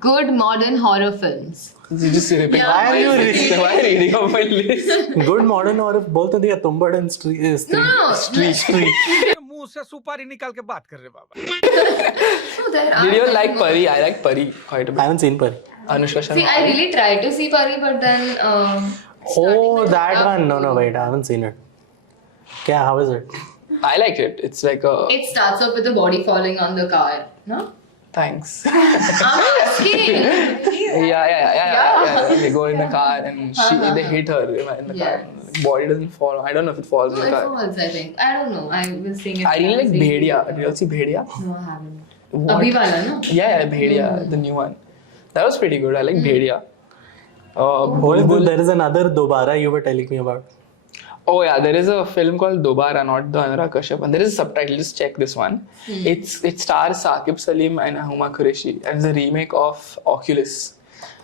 good modern horror films. You just ripping Yeah, off my why are you list. Why are you reading off my list? Good modern horror, both of the Tumbad and Street. No. Street. मुंह से सुपारी निकाल के बात कर रहे बाबा So there are Did you many like good- Pari? I like Pari quite a I bit. haven't seen Pari. Anushka Sharma. See, I really tried to see Pari, but then. Oh, that one. No, wait, I haven't seen it. Yeah, how is it? I liked it. It's like a. It starts off with the body falling on the car. No? Thanks. I'm asking. Yeah. They go in the car and they hit her in the car. Yes. Body doesn't fall. I don't know if it falls in No, the it car. falls, I think. I don't know. I was seeing it. I really like Bhedia. Did you see Bhedia? No, I haven't. What? Abhi wala, no? Yeah, Bhedia, the new one. That was pretty good. I like Bhedia. There is another Dobara you were telling me about. Oh yeah, there is a film called Dobara, not the Anurag Kashyap one. There is a subtitle. Just check this one. It stars Saqib Salim and Huma Qureshi, and it's a remake of Oculus.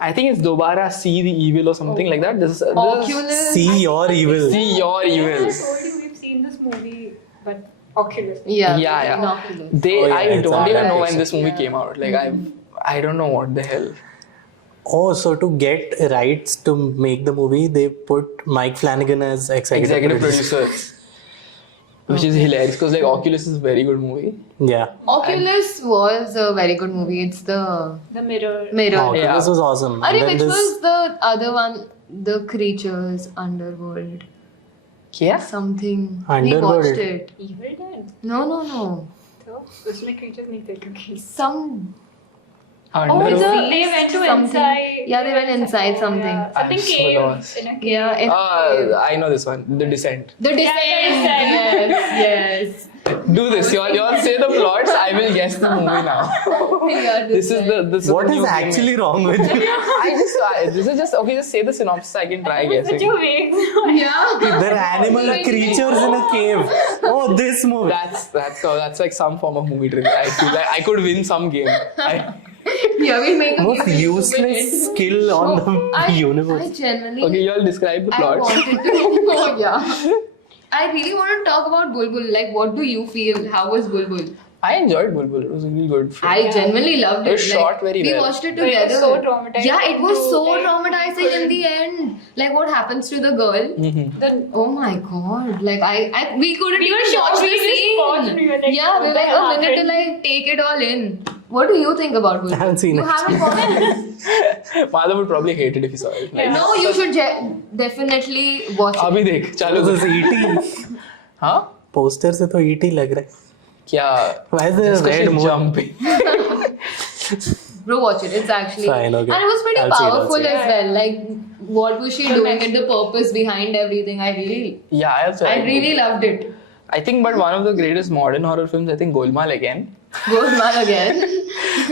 I think it's Dobara See the Evil or something like that. This is Oculus. See Your Evil. See Your I Evil. told you we've seen this movie, but Oculus. Yeah. Yeah. Oculus. I it's don't on even know Netflix. when this movie came out. Like I don't know what the hell. Oh, so to get rights to make the movie, they put Mike Flanagan as executive producer. Which is hilarious because like Oculus is a very good movie. Yeah. Oculus was a very good movie. It's the The Mirror. Mirror. Oculus Yeah. was awesome. Are And then which this- was the other one? The Creatures Underworld. Yeah. Something. Underworld. We watched it. Evil Dead. No. So उसमें creatures नहीं थे क्योंकि. Some. Underworld. it's a- They went to Something. inside. Yeah, they went inside something. Yeah. Something I'm so cave. lost. In a cave. Yeah. I know this one. The Descent. The Descent. Yes. Do this. You all say the plots. I will guess the movie now. Yeah, This is the What new is game. actually wrong with you? This is just okay. Just say the synopsis. I can try Such guessing. a vague. Yeah. There are animal creatures in a cave. Oh, this movie. That's like some form of movie trivia. I feel like I could win some game. Yeah, we'll make a Most game. useless skill on the universe. I genuinely. Okay, you all describe the I plot. wanted to. Oh, yeah. I really want to talk about Bulbul. Like, what do you feel? How was Bulbul? I enjoyed Bulbul. It was a really good film. I genuinely loved it. It was shot very we well. watched it But it together. was so traumatizing. Yeah, it was too, so like, traumatizing in the end. Like, what happens to the girl? The Oh my god! Like, we couldn't We even were watch shocked. the We just paused scene. and we were like, Yeah, we what were like the hell a minute to happened? like take it all in. What do you think about Bulbul? I haven't seen you it. haven't watched it? Father would probably hate it if he saw it. Like, No, you should definitely watch it. अभी देख चालू This कर. is E.T. हाँ? Poster से तो E.T. लग रहा है. क्या? Why is there a Just 'cause red she's moon? jumping. Bro, watch it. It's actually Fine, okay. and it was pretty I'll see it, I'll powerful see it. as well. Like, what was she doing and the purpose behind everything? I Yeah, I also I like really it. loved it. I think, but one of the greatest modern horror films, I think Golmaal again. Golmaal again.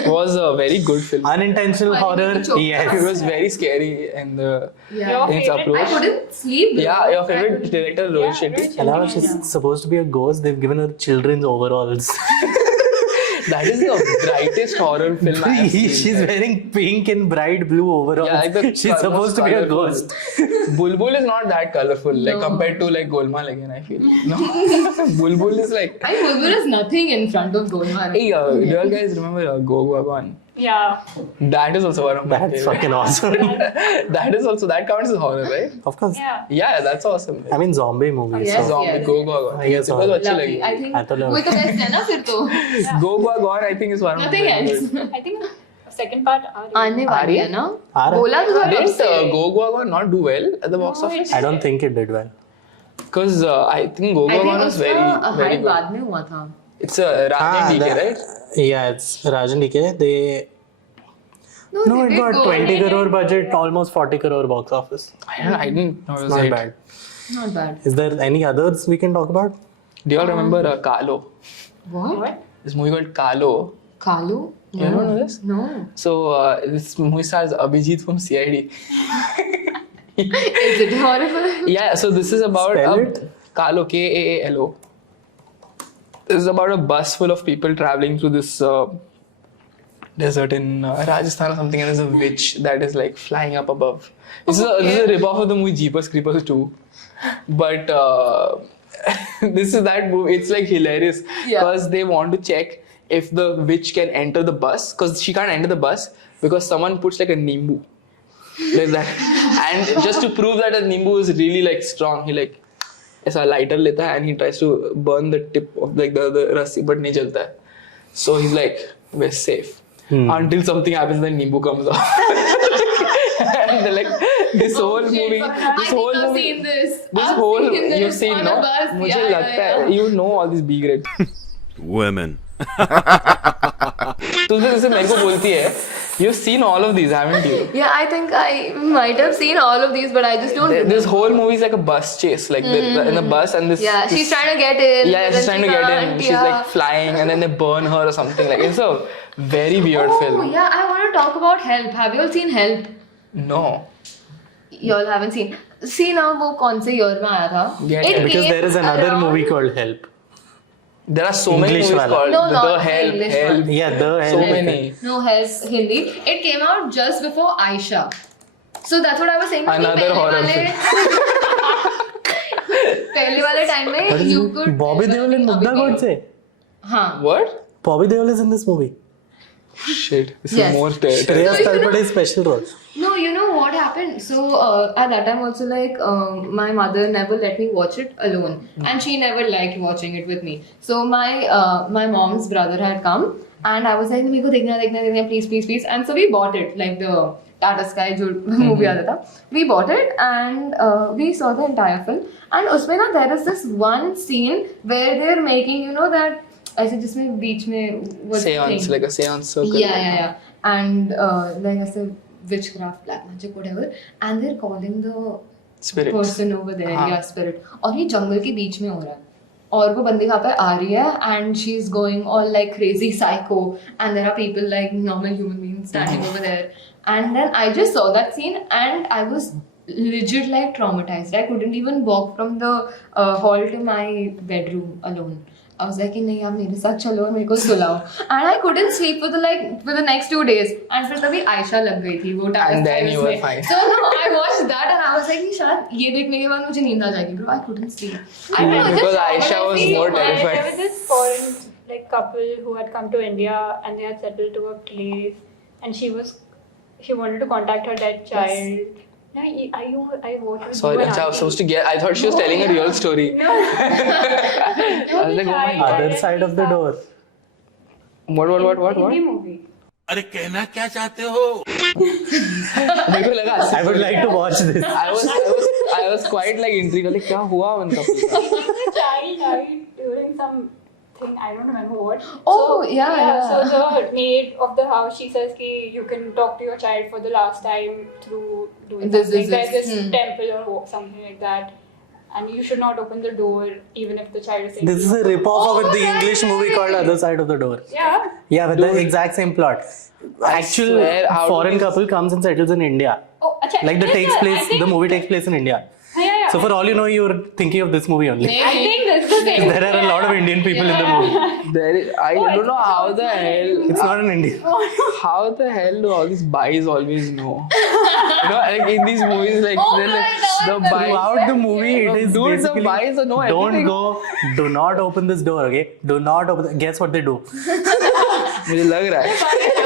was a very good film. Unintentional horror. Yes. It was very scary in the Yeah. in its approach. I couldn't sleep. Yeah, your favorite director Rohit Shetty. And now she's supposed to be a ghost. They've given her children's overalls. That is the brightest horror film I have seen. She's wearing pink and bright blue overalls. Yeah, like the she's supposed to be a ghost. Bulbul is not that colorful, like compared to like Golmaal again. I feel no. Bulbul is like. Bulbul is nothing in front of Golmaal. Hey, do you guys remember Go Gone? Yeah. That is also one of my That's favorite. fucking awesome. that counts as horror, right? Of course. Yeah, that's awesome. I mean zombie movies. Yes. So. Zombie Go Gone. I guess It was so. अच्छी Lovely. लगी. I think I thought वो तो best है ना फिर तो. Go Gone, I think is one of Nothing my else. favorite. I think second part आने वाली है ना. आ रहा है. बोला तो था कब Didn't से. Go Gone not do well at the box office? I don't think it did well. Because I think Go I think Gone was very उसका very hype good. बाद में हुआ था. It's a Rajan DK, right? Yeah, it's Rajan DK. They No, no, they it did got go 20 ahead. crore budget, almost 40 crore box office. I didn't know it was Not hit. bad. Not bad. Is there any others we can talk about? Do you all remember Kalo? What? This movie called Kalo. Kalu? You don't know this? No. So this movie stars Abhijit from CID. Is it horrible? Yeah, so this is about Spell it. Kalo, Kaalo. This is about a bus full of people traveling through this desert in Rajasthan or something, and there's a witch that is like flying up above. This is a rip-off of the movie Jeepers Creepers 2. But this is that movie. It's like hilarious because they want to check if the witch can enter the bus, because she can't enter the bus because someone puts like a nimbu like that, and just to prove that a nimbu is really like strong, he like ऐसा lighter लेता है and he tries to burn the tip of like the रस्सी, but नहीं जलता है. So he's like, we're safe until something happens, then nimbu comes out. And they're like, this whole movie, I've seen this. I've whole seen this you've seen, on no? a bus. मुझे Yeah, लगता yeah, है you know all these B grade. Women. तो जैसे मेरे को बोलती है, you've seen all of these, haven't you? Yeah, I think I might have seen all of these, but I just don't remember. This whole movie is like a bus chase, like in a bus, and this. Yeah, she's trying to get in. Yeah, she's trying to get in. She's like flying, and then they burn her or something. Like it's a very weird Oh, film. yeah, I want to talk about Help. Have you all seen Help? No. You all haven't seen. See now, वो कौन से year में आया था? Yeah, It Because came there is another around- movie called Help. There are so many English movies wala. called No, The not Help, English Help. one. Yeah, the So Help. many. No, Help Hindi. It came out just before Aisha. So that's what I was saying. Another horror पहले वाले time में What is you it? could. Bobby Deol and Mugdha Godse. हाँ. What? Bobby Deol is in this movie. Shit. This Yes. is more terrible. Shreya Talpade's special role. No, you know what happened? So at that time also like my mother never let me watch it alone, and she never liked watching it with me. So my mom's brother had come, and I was like, "मेरे को देखना, please." And so we bought it, like the Tata Sky जो movie आता था. We bought it and we saw the entire film. And उसमें ना there is this one scene where they're making, you know, that ऐसे जिसमें बीच में was Seance, like a seance circle. yeah. And like I said, witchcraft, black magic, whatever. And they're calling the Spirits. person over there, हाँ. yeah, spirit. और ये जंगल के बीच में हो रहा है. और वो बंदी कहाँ पे आ रही है and she's going all like crazy psycho and there are people like normal human beings standing over there. And then I just saw that scene and I was legit like traumatized. I couldn't even walk from the hall to my bedroom alone. I was like, नहीं आप मेरे साथ चलो और मेरे को सुलाओ. And I couldn't sleep for the next 2 days. And फिर तभी आयशा लग गई थी वो And then you were fine. So no, I watched that and I was like, शायद ये देखने के बाद मुझे नींद आ जाएगी. Bro, I couldn't sleep. I don't know, Because just Aisha was traumatized me. more There terrified. was this foreign like couple who had come to India and they had settled to a place, and she wanted to contact her dead child. No, I watched with Sorry, you and I was Auntie. supposed to get. I thought she was telling a real story. No. I was like, oh my god. Other side of the door. What? Hindi movie. अरे कहना क्या चाहते हो? मेरे को लगा I would like to watch this. I was quite like intrigued. Like क्या हुआ उनका? The child died during some thing, I don't remember what. Oh, yeah. So the maid of the house, she says ki you can talk to your child for the last time through doing This. something. There's this temple or something like that. and you should not open the door even if the child is saying. This is a rip-off of the English movie called Other Side of the Door. Yeah. Yeah, with the exact same plot. Actual swear, how foreign do we- couple comes and settles in India. Oh, acha, Like the movie takes place in India. Yeah. So for all you know, you're thinking of this movie only. I think that's the thing. There are a lot of Indian people in the movie. I don't know how the hell. It's not an Indian. How the hell do all these buys always know? Like in these movies, like, they're like the buys. Throughout the movie, it is Dude, the basically buys know don't everything. go, do not open this door, okay? Do not open. Guess what they do? मुझे लग रहा है.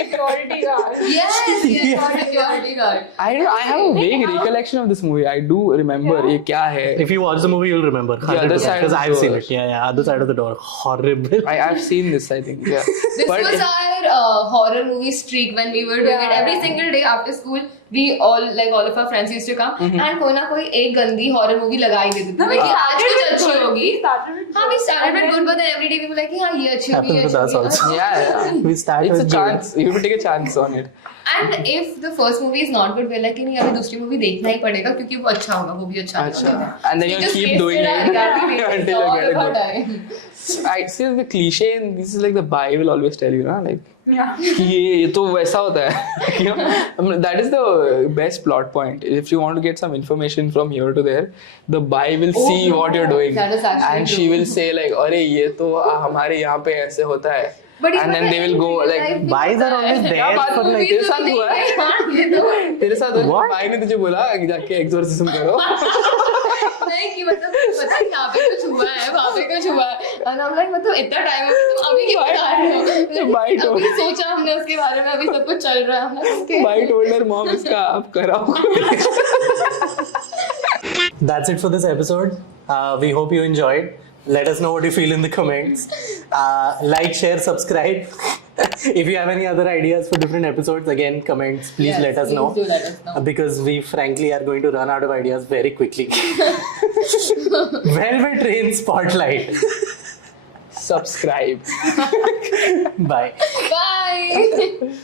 Security guard. Yes, security guard. I have a vague recollection of this movie. I do remember ये क्या है. If you watch the movie, you'll remember. other side of Because the I've seen door. it. Yeah, other side of the door. Horrible. I've seen this, I think. Yeah. This was our horror movie streak when we were doing it. Every single day after school, we all of our friends used to come and कोई ना कोई एक गंदी horror movie लगा ही देते थे कि आज कुछ अच्छी होगी. हाँ, we started with good, but then every day we were like, हाँ ये अच्छी होगी, ये Happens with us अच्छी also. होगी. Yeah. We start It's a with chance. You have to take a chance on it. And if the first movie is not good, we're like, नहीं अभी दूसरी movie देखना ही पड़ेगा क्योंकि वो अच्छा होगा, वो भी अच्छा होगा. And then you Just keep doing wasted our it reality until you all get of our it. time. I see the cliche, and this is like the Bi will always tell you, na, like. कि ये तो वैसा होता है. You know? I mean, that is the best plot point. If you want to get some information from here to there, the Bi will see what you're doing, That is actually and she true. will say like, अरे ये तो हमारे यहाँ पे ऐसे होता है. But And then they will go like, Buys are always there for like. तेरे साथ हुआ है? तेरे साथ हुआ है? What? भाई ने तुझे बोला कि जाके एक्सोर्सिज्म करो. नहीं कि मतलब पता है यहाँ पे कुछ हुआ है, वहाँ पे कुछ हुआ है. And I'm like, मतलब इतना टाइम हो गया, तुम अभी क्यों बता रहे हो? Bye told. अभी सोचा हमने उसके बारे में, अभी सब कुछ चल रहा है. I'm like, okay. Bye told her mom इसका आप कराओ. That's it for this episode. We hope you enjoyed. Let us know what you feel in the comments. Like, share, subscribe. If you have any other ideas for different episodes, again, comments, please Yes, let us please know. do let us know. Because we frankly are going to run out of ideas very quickly. Velvet Rain Spotlight. Subscribe. Bye. Bye.